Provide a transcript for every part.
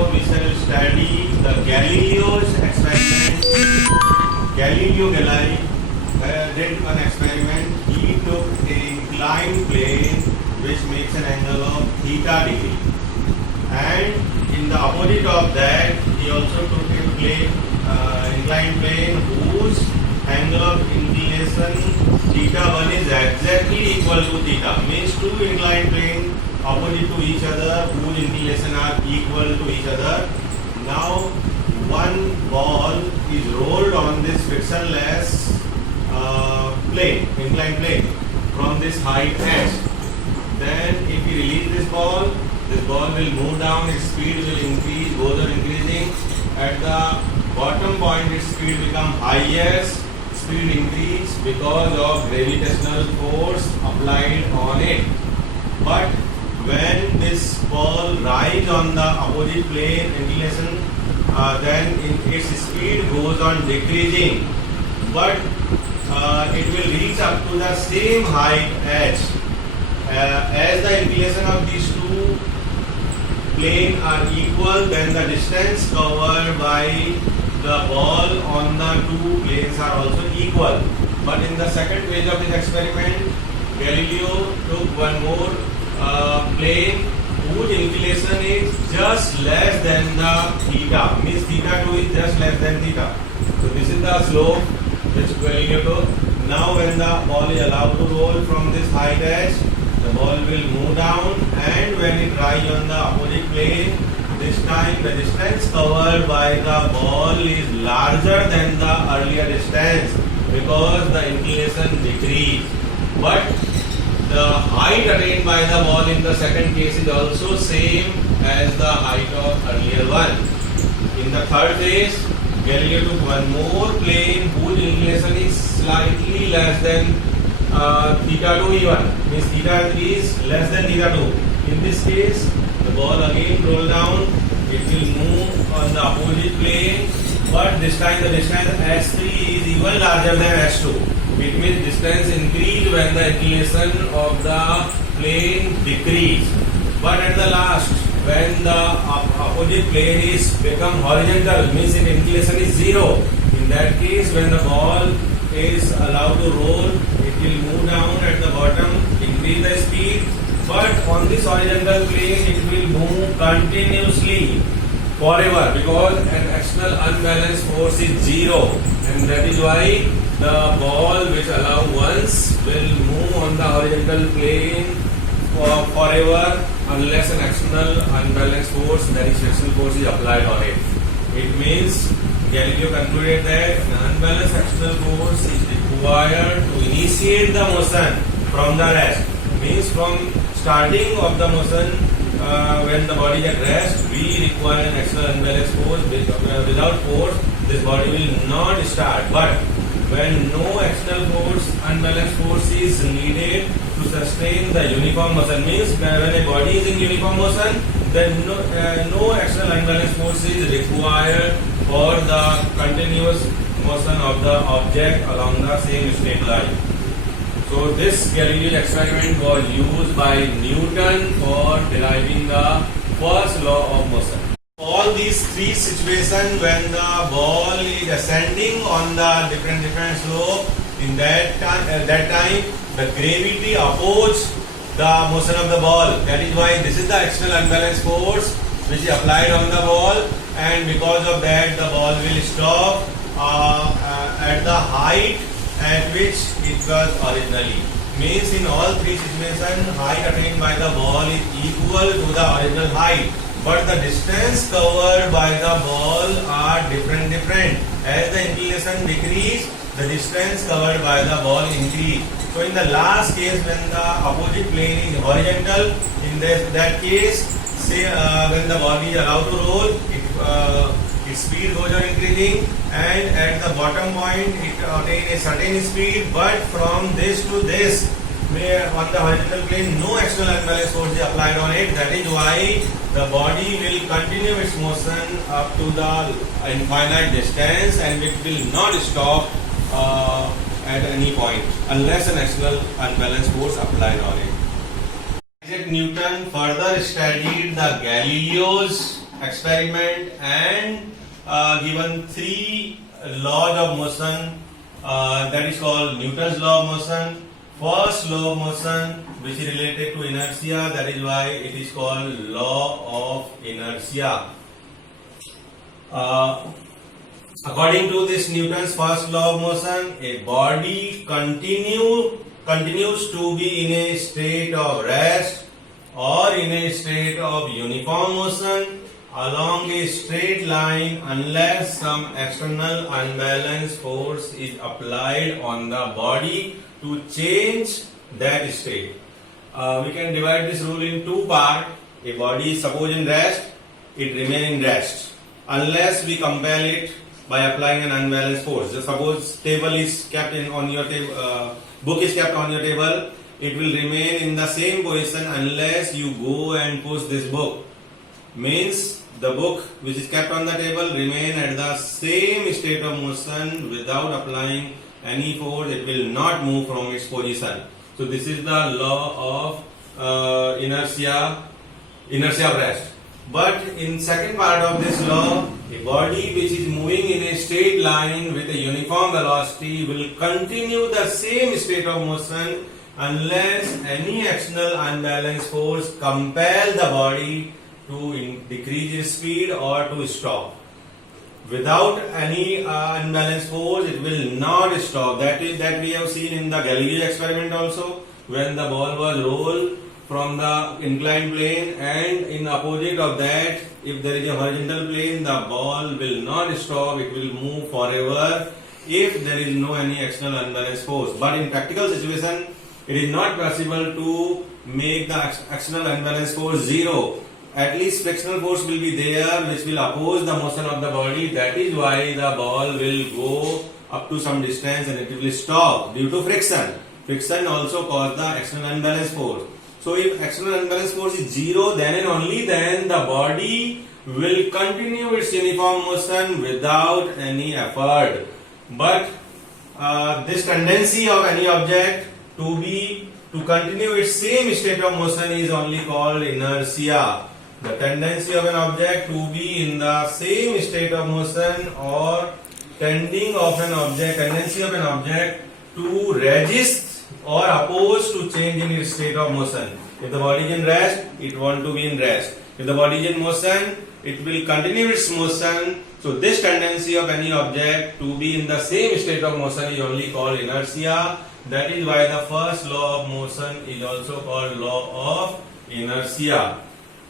now we shall study the Galileo's experiment. Galileo Galilei did an experiment. He took an inclined plane which makes an angle of theta degree, and in the opposite of that he also took a plane, inclined plane whose angle of inclination theta 1 is exactly equal to theta. Means two inclined planes opposite to each other whose inclination are equal to each other. Now one ball is rolled on this frictionless plane, inclined plane, from this height h. Then if we release this ball will move down, its speed will increase, goes on increasing. At the bottom point its speed become highest, speed increase because of gravitational force applied on it. But when this ball rides on the opposite plane inclination, then its speed goes on decreasing, but it will reach up to the same height h. As the inclination of these two planes are equal, then the distance covered by the ball on the two planes are also equal. But in the second phase of this experiment, Galileo took one more plane whose inclination is just less than the theta, means theta 2 is just less than theta. So this is the slope which Galileo took. Now when the ball is allowed to roll from this height h, the ball will move down, and when it rides on the opposite plane, this time the distance covered by the ball is larger than the earlier distance because the inclination decreased. But the height attained by the ball in the second case is also same as the height of earlier one. In the third case, Galileo took one more plane whose inclination is slightly less than theta 2 even, means theta 3 is less than theta 2. In this case, the ball again roll down, it will move on the opposite plane, but this time the distance h3 is even larger than h2. It means distance increase when the inclination of the plane decrease. But at the last, when the opposite plane is become horizontal, means its inclination is zero. In that case, when the ball is allowed to roll, it will move down at the bottom, increase the speed. But on this horizontal plane, it will move continuously forever because an external unbalanced force is zero, and that is why the ball which allow once will move on the horizontal plane forever unless an external unbalanced force, that is frictional force, is applied on it. It means Galileo concluded that an unbalanced external force is required to initiate the motion from the rest. Means from starting of the motion, when the body is at rest, we require an external unbalanced force. Without force, this body will not start. But when no external force, unbalanced force is needed to sustain the uniform motion, means when a body is in uniform motion, then no external unbalanced force is required for the continuous motion of the object along the same straight line. So this Galileo's experiment was used by Newton for deriving the first law of motion. All these three situations, when the ball is ascending on the different slope, in that time the gravity opposes the motion of the ball. That is why this is the external unbalanced force which is applied on the ball, and because of that the ball will stop at the height at which it was originally. Means in all three situations, height attained by the ball is equal to the original height, but the distance covered by the ball are different. As the inclination decrease, the distance covered by the ball increase. So in the last case, when the opposite plane is horizontal, in that case, say when the ball is allowed to roll, its speed goes on increasing, and at the bottom point it attains a certain speed, but from this to this, on the horizontal plane, no external unbalanced force is applied on it. That is why the body will continue its motion up to the infinite distance, and it will not stop at any point unless an external unbalanced force applied on it. Isaac Newton further studied the Galileo's experiment and given three laws of motion, that is called Newton's law of motion. First law of motion, which is related to inertia, that is why it is called law of inertia. According to this Newton's first law of motion, a body continues to be in a state of rest or in a state of uniform motion along a straight line unless some external unbalanced force is applied on the body to change that state. We can divide this rule in two parts. A body is suppose in rest, it remain in rest unless we compel it by applying an unbalanced force. So suppose table is kept on your table, book is kept on your table, it will remain in the same position unless you go and push this book. Means the book which is kept on the table remain at the same state of motion without applying any force. It will not move from its position. So this is the law of inertia of rest. But in second part of this law, a body which is moving in a straight line with a uniform velocity will continue the same state of motion unless any external unbalanced force compel the body to decrease its speed or to stop. Without any unbalanced force, it will not stop. That we have seen in the Galileo experiment also, when the ball was rolled from the inclined plane, and in opposite of that, if there is a horizontal plane, the ball will not stop, it will move forever if there is no any external unbalanced force. But in practical situation, it is not possible to make the external unbalanced force zero. At least frictional force will be there which will oppose the motion of the body. That is why the ball will go up to some distance and it will stop due to friction. Friction also causes the external unbalanced force. So if external unbalanced force is zero, then and only then the body will continue its uniform motion without any effort. But this tendency of any object to continue its same state of motion is only called inertia. The tendency of an object to be in the same state of motion or tendency of an object to resist or oppose to change in its state of motion. If the body is in rest, it wants to be in rest. If the body is in motion, it will continue its motion. So this tendency of any object to be in the same state of motion is only called inertia. That is why the first law of motion is also called law of inertia.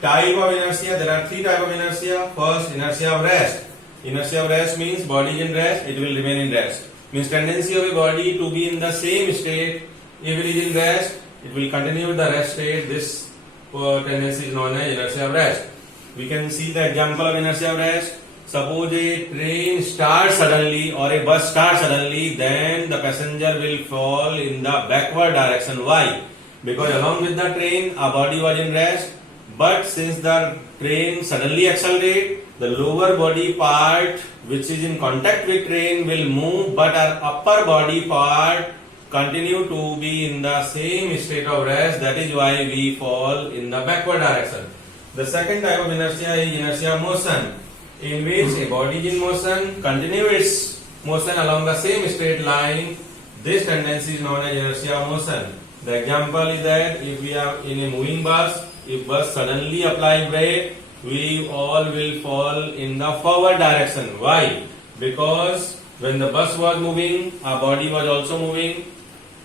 Type of inertia, there are three types of inertia. First, inertia of rest. Inertia of rest means body is in rest, it will remain in rest. Means tendency of a body to be in the same state. If it is in rest, it will continue with the rest state. This tendency is known as inertia of rest. We can see the example of inertia of rest. Suppose a train starts suddenly or a bus starts suddenly, then the passenger will fall in the backward direction. Why? Because along with the train, our body was in rest. But since the train suddenly accelerates, the lower body part which is in contact with train will move, but our upper body part continue to be in the same state of rest. That is why we fall in the backward direction. The second type of inertia is inertia of motion, in which a body is in motion, continue its motion along the same straight line. This tendency is known as inertia of motion. The example is that if we are in a moving bus, if bus suddenly apply brake, we all will fall in the forward direction. Why? Because when the bus was moving, our body was also moving,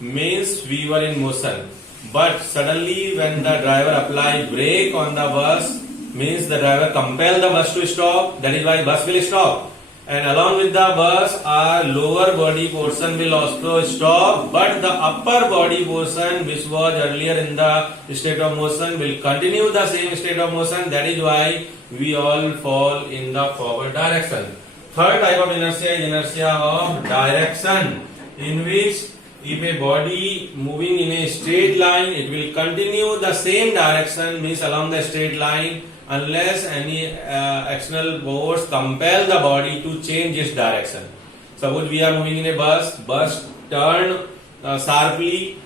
means we were in motion. But suddenly when the driver applied brake on the bus, means the driver compelled the bus to stop. That is why bus will stop. And along with the bus, our lower body portion will also stop, but the upper body portion, which was earlier in the state of motion, will continue the same state of motion. That is why we all fall in the forward direction. Third type of inertia is inertia of direction, in which if a body moving in a straight line, it will continue the same direction, means along the straight line, unless any external force compel the body to change its direction. Suppose we are moving in a bus turn sharply,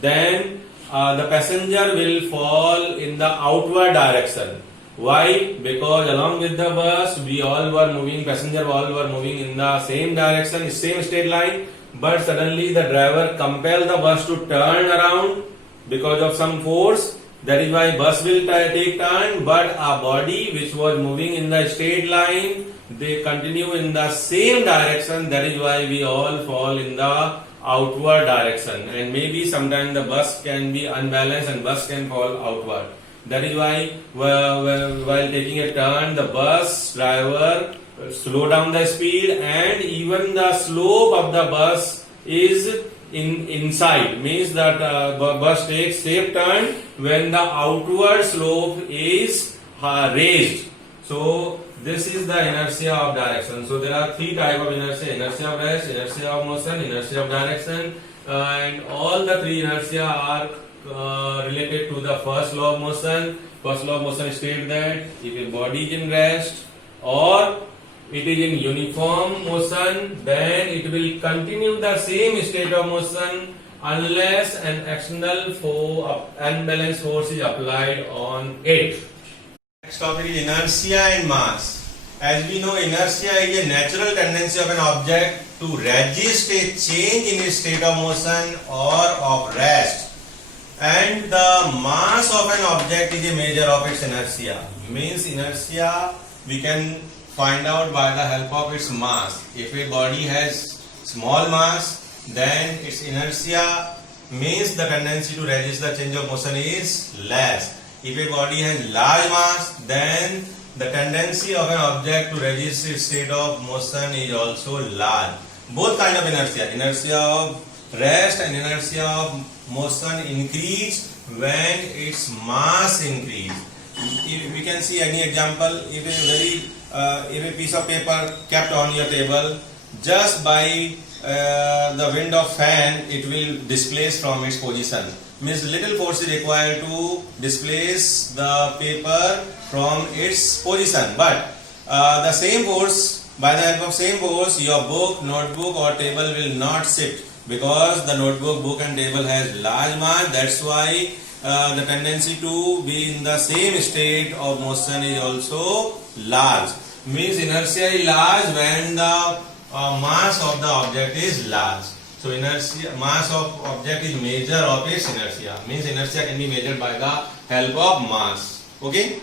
then the passenger will fall in the outward direction. Why? Because along with the bus, we all were moving, passenger all were moving in the same direction, same straight line, but suddenly the driver compelled the bus to turn around because of some force. That is why bus will take turn, but a body which was moving in the straight line, they continue in the same direction. That is why we all fall in the outward direction, and maybe sometimes the bus can be unbalanced and bus can fall outward. That is why while taking a turn, the bus driver slow down the speed, and even the slope of the bus is inside. Means that bus takes safe turn when the outward slope is raised. So this is the inertia of direction. So there are three types of inertia: inertia of rest, inertia of motion, inertia of direction, and all the three inertia are related to the first law of motion. First law of motion states that if a body is in rest or it is in uniform motion, then it will continue the same state of motion unless an external unbalanced force is applied on it. Next topic is inertia and mass. As we know, inertia is a natural tendency of an object to resist a change in its state of motion or of rest. And the mass of an object is a measure of its inertia. Means inertia we can find out by the help of its mass. If a body has small mass, then its inertia means the tendency to resist the change of motion is less. If a body has large mass, then the tendency of an object to resist its state of motion is also large. Both kind of inertia, inertia of rest and inertia of motion increase when its mass increase. If we can see any example, if a piece of paper kept on your table, just by the wind of fan, it will displace from its position. Means little force is required to displace the paper from its position. But the same force, by the help of same force, your book, notebook or table will not shift, because the notebook, book and table has large mass. That's why the tendency to be in the same state of motion is also large. Means inertia is large when the mass of the object is large. So inertia, mass of object is measure of its inertia. Means inertia can be measured by the help of mass. Okay.